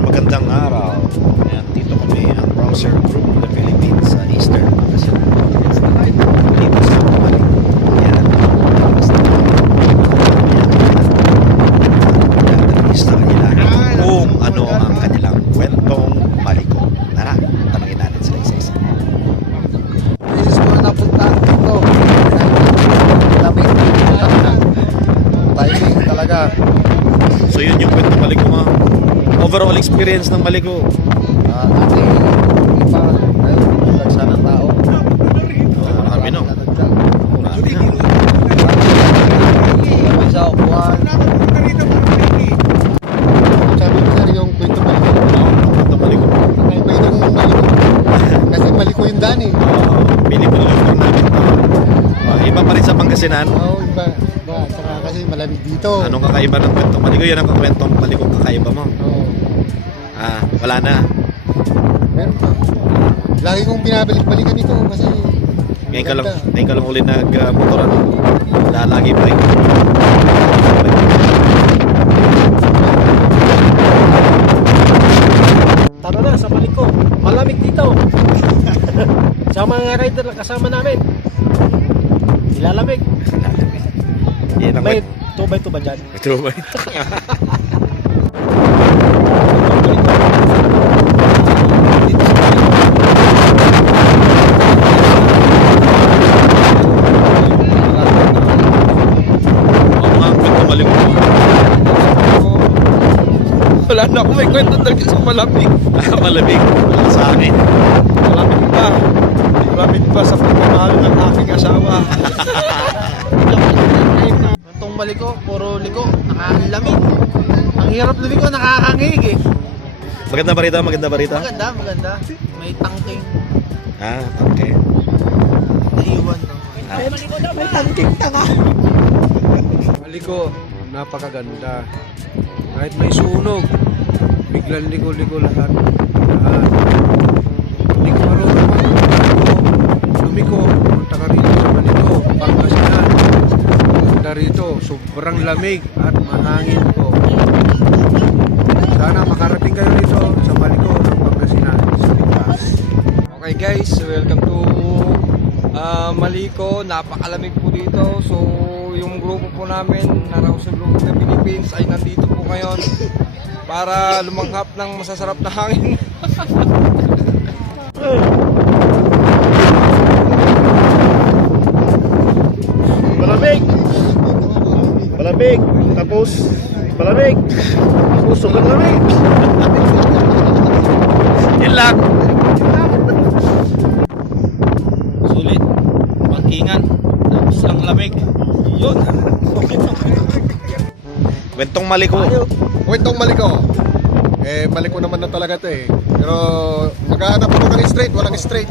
Magandang araw. Ayan, dito kami ang Browser Group ng Philippines sa Eastern Pangasinan. Dito sa Balik. Ayan, basta sa kanila kung ano ang kanilang kwentong Maliko. Tara, tanongin natin sila isa-isa. Beses ko na napuntahan dito. Lamig. Timing talaga. So yun yung kwentong Maliko mo. Overall experience ng Maliko. Dati, iba. Ngayon, lagsa ng tao. Marami no? Marami na. May sa upuan. Sabi ko sir, yung kwento Maliko. Kwentong Maliko. Kakaiba yung Maliko. Kasi Maliko yung dani. Pili po lang yung namin. Iba pa rin sa Pangasinan. Oo, iba. Saka kasi malamig dito. Anong kakaiba ng kwentong Maliko? Yan ang kwentong Maliko kakaiba mo. Oo. Wala na. Meron pa. Lagi kong binabalik-balikan ito kasi Ngayon ka lang ulit nag-motor ano? Lagi pa rin. Tara na sa Maliko. Malamig dito. Sa mga rider na kasama namin. Ilalamig. Yan ang May 2x2 ba dyan? True ba? Wala na ako may kwento talaga sa malamig. Malamig. Sa akin. Malamig pa sa pagmamahal ng aking asawa. Itong Maliko, puro liko, nakalamig. Ang hirap na liko, nakakangig eh. Maganda barita. Maganda. May tangking Okay. naiwan. May tangking tanga. Maliko, napakaganda. Kahit may sunog, biglang liko-liko lahat. Hindi ko marunong lumiko. Punta ka rito sa Maliko, Pangasinan. Punta rito, sobrang lamig at mahangin po. Sana makarating kayo rito sa Maliko ng Pangasinan. Okay guys, welcome to Maliko. Napakalamig po dito. So yung grupo po namin na Browser Group ng Philippines ay nandito po ngayon para lumanghap ng masasarap na hangin. Malamig. Tapos sobrang lamig. Yan lang. Sulit, pangkingan, tapos ang lamig. Yun. Kwentong Maliko. Kwentong Maliko. Maliko naman na talaga ito eh. Pero naghahanap ako ng straight, walang straight.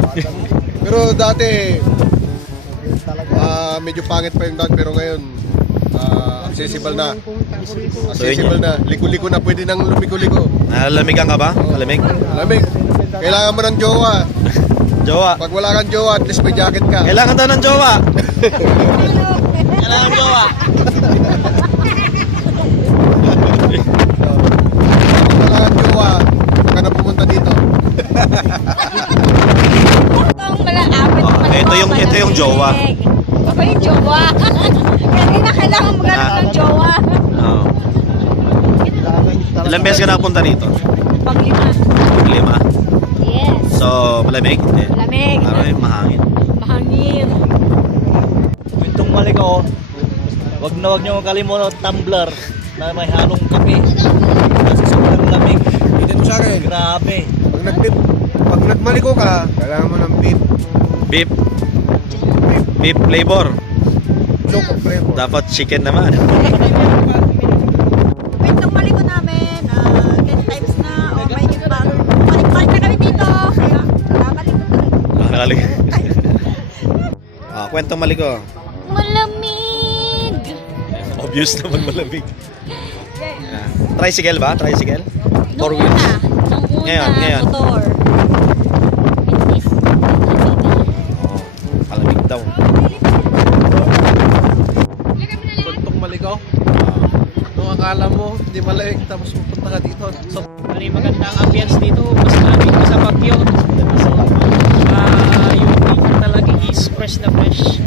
Pero dati medyo pangit pa yung daan, pero ngayon accessible na. Accessible na. Liko-liko na, pwede nang lumiko-liko. Nalamigan ka ba? Malamig? Lamig. Kailangan mo ng jowa. Jowa. Pag wala kang jowa, at least may jacket ka. Kailangan daw ng jowa. Kailangan jowa. Pag wala kang jowa, baka na pumunta dito. Ito yung jowa. Ako yung jowa. Kanina kailangan maghanap ng jowa. Oo. Ilang beses ka nakapunta rito? Panglima. 5. Yes. So, malamig? Hindi. Lamig. Maraming mahangin. Mahangin. Kwentong Maliko, wag niyo makalimutan tumbler na may halong kape. Kasi sobrang lamig. Dito sa akin, Grabe. pag nagmaliko ka, kailangan mo ng beef. Beef. Beef flavor. Choco flavor. Dapat chicken naman. Kwentong maliko namin, 10 times na, o may pa. Balik-balik na kami dito. Kaya, babalik na tayo. Nakalik. Kwentong maliko. Malamig! Obvious naman malamig. Tricycle ba? Tricycle? Four Nung wheels? una, Ngayon. motor. Malamig daw. Kwentong maligaw. Nung akala mo, hindi malaig, tapos pupunta ka dito. So, May magandang ambience dito, mas malamig pa sa Baguio. So, yung weekend talaga is fresh na fresh.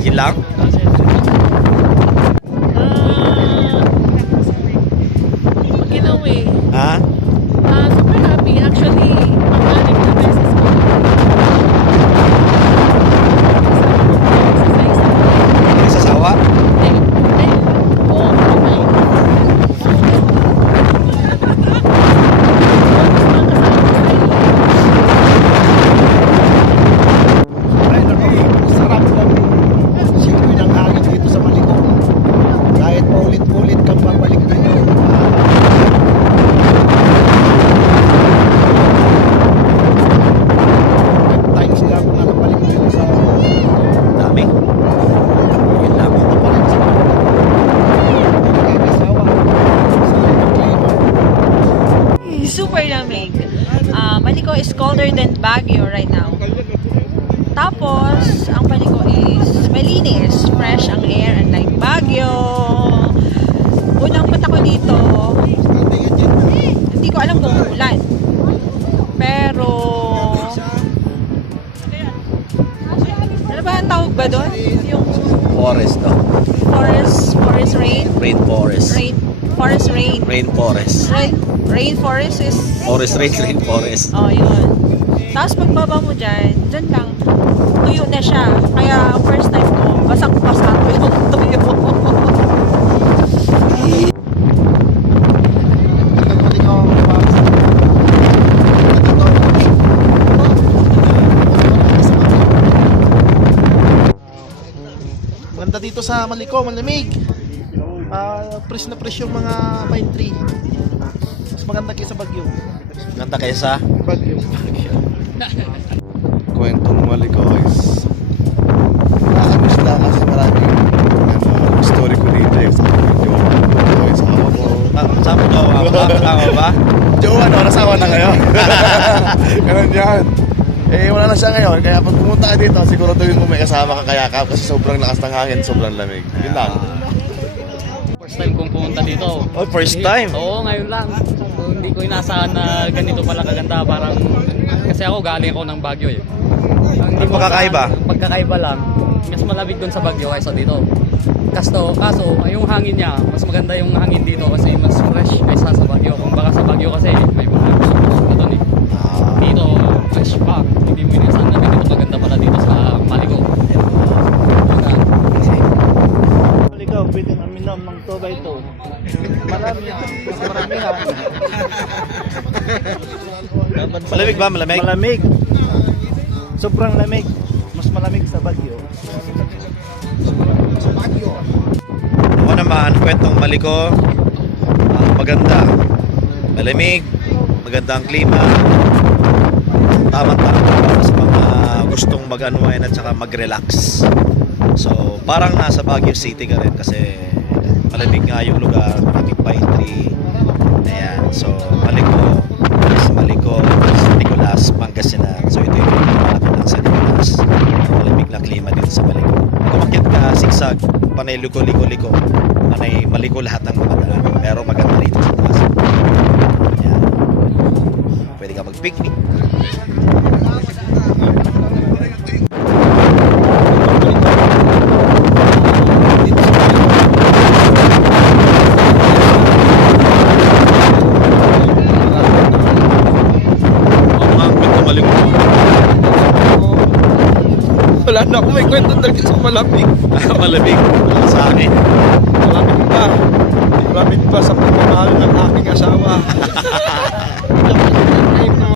Yun lang? Kasi, in a way, Ha? super happy. Actually, pang-anim na beses ko. Exercise ako. Nagsasawa? Oo, okay. Ay, sarap lang. Siyempre ng hangin dito sa Maliko. Kahit paulit-ulit kang babalik dito. Times sila ako nakabalik dito sa Dami. Yun lang. Kakasawa. Sa klima. Super lamig. Maliko is colder than Baguio right now. Tapos, ang Maliko is malinis. Fresh ang air, unlike Baguio. Unang punta ko dito, hindi ko alam kung ulan. Pero, ano ba ang tawag ba doon? Yung Forest, no? forest rain? Rainforest. Forest rain. Rainforest. Rainforest is... Rainforest. Oh, yun. Tapos pagbaba mo dyan lang, tuyo na siya. Kaya first time ko, basang-basa ko yung tuyo. Maganda dito sa Maliko, malamig. Fresh na fresh yung mga pine tree. Mas maganda kaysa Baguio. Ganda kaysa? Baguio. Kwentong Maliko is nakakamusta kasi maraming story ko dito eh. Sa video, sa awa ko. Saan mo daw? Tama ba? Jowa, no? Nasawa na ngayon. Ganun yan. Eh, wala na siya ngayon. Kaya pag pumunta ka dito, siguraduhin mo may kasama ka kayakap kasi sobrang lakas ng hangin, sobrang lamig. Yun lang. First time kong pumunta dito. Oh, first time? Oo, ngayon lang. So, hindi ko inasahan na ganito pala kaganda. Parang, kasi ako galing ako ng Baguio eh. Hindi Ang ko pagkakaiba? inasahan- Ang pagkakaiba lang, mas malamig doon sa Baguio kaysa dito. Kaso, yung hangin niya, mas maganda yung hangin dito kasi mas fresh kaysa sa Baguio. Kung baka sa Baguio kasi, may mga gusto doon eh. Dito, fresh pa. Hindi mo inasahan na ganito kaganda pala dito sa Maliko. Ikaw, pwede na minom ng 2x2. Marami ha. Mas marami ha. Malamig ba? Malamig? Malamig. Sobrang lamig. Mas malamig sa Baguio. Ako naman, kwentong Maliko. Maganda. Malamig. Maganda ang klima. Tama-tama para sa mga gustong mag-unwind at saka mag-relax. So, parang nasa Baguio City ka rin kasi malamig nga yung lugar, maraming pine tree. Ayan. So, Maliko, San Nicolas, Pangasinan. So, ito yung malapit ng San Nicolas. Malamig na klima dito sa Maliko. Pag umakyat ka, sigsag, panay liko-liko-liko. Panay maliko lahat ng mga daan. Pero maganda rito sa taas. Ayan. Pwede ka mag-picnic. wala na ako may kwento talaga sa malamig. Malamig sa akin. Malamig pa. Malamig pa sa pagmamahal ng aking asawa.